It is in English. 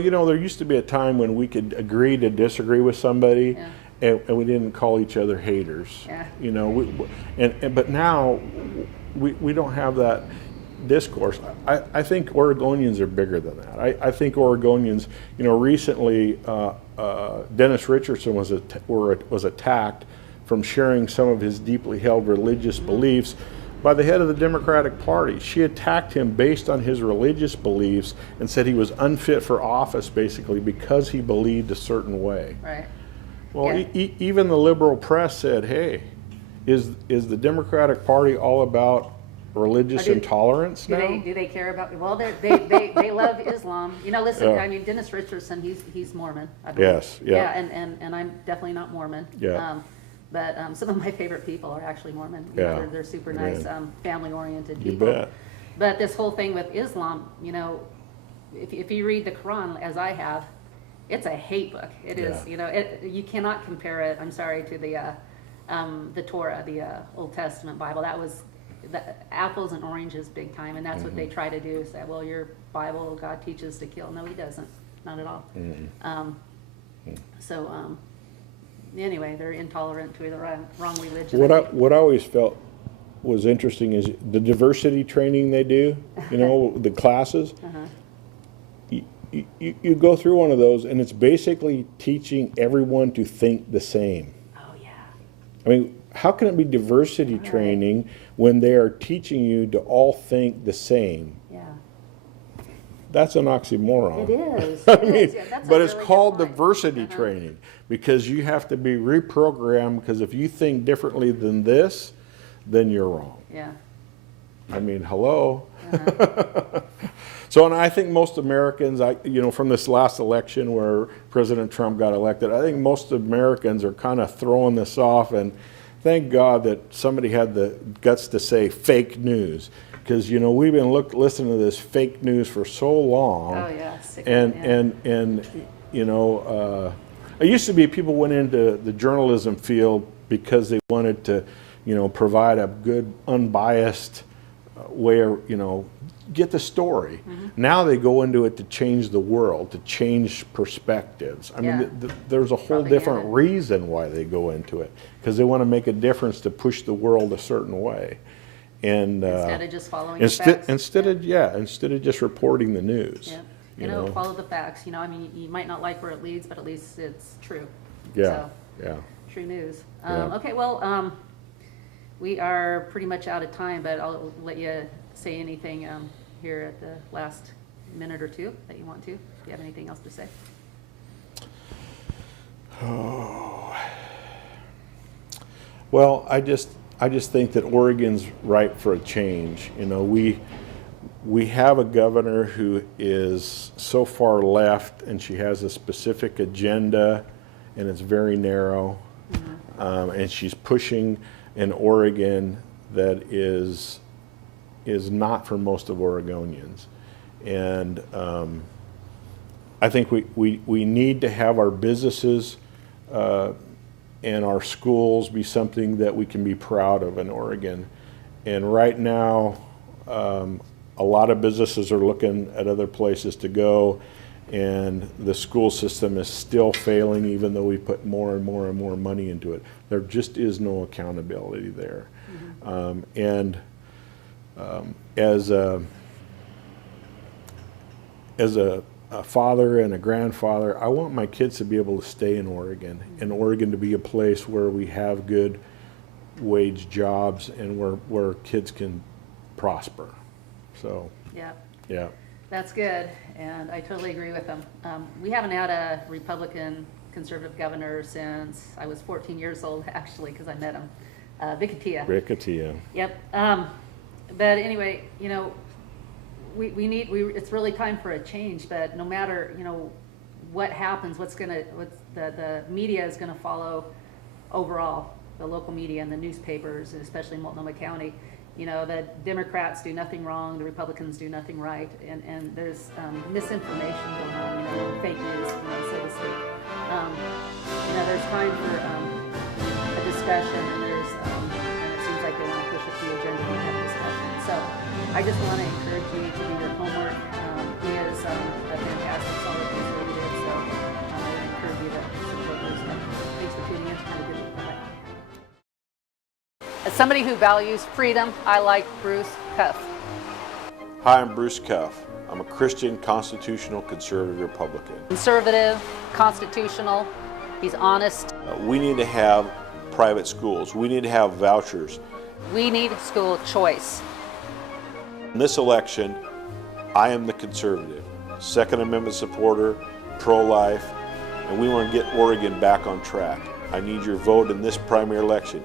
You know, there used to be a time when we could agree to disagree with somebody, and we didn't call each other haters. Yeah. You know, but now we don't have that discourse. I think Oregonians are bigger than that. I think Oregonians, you know, recently Dennis Richardson was attacked from sharing some of his deeply held religious beliefs by the head of the Democratic Party. She attacked him based on his religious beliefs and said he was unfit for office, basically, because he believed a certain way. Right. Well, Yeah. even the liberal press said, hey, is the Democratic Party all about religious intolerance now? Do they care about? Well, they love Islam. You know, listen. Yeah. I mean, Dennis Richardson. He's Mormon. I believe. Yes. Yeah. Yeah. And I'm definitely not Mormon. Yeah. But some of my favorite people are actually Mormon. You Yeah. know, they're super nice, family-oriented You people. bet. But this whole thing with Islam, you know, if you read the Quran as I have, it's a hate book. It is. Yeah. You know, you cannot compare it. I'm sorry, to the Torah, the Old Testament Bible. That was the apples and oranges big time, and that's what they try to do. Say, well, your Bible, God teaches to kill. No, He doesn't. Not at all. Anyway, they're intolerant to the wrong religion. What I always felt was interesting is the diversity training they do, you know, the classes. You go through one of those, and it's basically teaching everyone to think the same. Oh, yeah. I mean, how can it be diversity training when they are teaching you to all think the same? Yeah. That's an oxymoron. It is. I It mean, is. Yeah, that's a but it's really good called point. diversity training because you have to be reprogrammed, because if you think differently than this, then you're wrong. Yeah. I mean, hello. So, and I think most Americans, you know, from this last election where President Trump got elected, I think most Americans are kind of throwing this off, and thank God that somebody had the guts to say fake news, because, you know, we've been listening to this fake news for so long. Oh, yeah. Sick And, of it, yeah. and you know, it used to be people went into the journalism field because they wanted to, you know, provide a good, unbiased way, you know, get the story. Now they go into it to change the world, to change perspectives. I mean, there's a whole different reason why they go into it, because they want to make a difference to push the world a certain way. And Instead of just following the facts. instead of just reporting the news. Yeah. You know, follow the facts. You know, I mean, you might not like where it leads, but at least it's true. Yeah. So, Yeah. true news. Yeah. Okay, well, we are pretty much out of time, but I'll let you say anything here at the last minute or two that you want to. If you have anything else to say. Oh. Well, I just think that Oregon's ripe for a change. You know, we have a governor who is so far left, and she has a specific agenda, and it's very narrow. And she's pushing an Oregon that is not for most of Oregonians. And I think we need to have our businesses and our schools be something that we can be proud of in Oregon. And right now, a lot of businesses are looking at other places to go, and the school system is still failing, even though we put more and more and more money into it. There just is no accountability there. As a father and a grandfather, I want my kids to be able to stay in Oregon, and Oregon to be a place where we have good wage jobs and where kids can prosper. So, yeah. That's good, and I totally agree with them. We haven't had a Republican conservative governor since I was 14 years old, actually, because I met him, Vic Atiyeh. Rick Atiyeh. Yep. But anyway, you know, it's really time for a change. But no matter, you know, what happens, the media is gonna follow overall, the local media and the newspapers, and especially in Multnomah County. You know, the Democrats do nothing wrong, the Republicans do nothing right, and there's misinformation going on, you know, fake news, you know, so to speak. You know, there's time for a discussion, and and it seems like they want to push it to the agenda to have a discussion. So I just want to encourage you to do your homework, He is a fantastic, solid conservative, so I encourage you to support those. Thanks for tuning in. Have a good week. Bye. As somebody who values freedom, I like Bruce Cuff. Hi, I'm Bruce Cuff. I'm a Christian, constitutional, conservative Republican. Conservative, constitutional, he's honest. We need to have private schools. We need to have vouchers. We need school choice. In this election, I am the conservative, Second Amendment supporter, pro-life, and we want to get Oregon back on track. I need your vote in this primary election.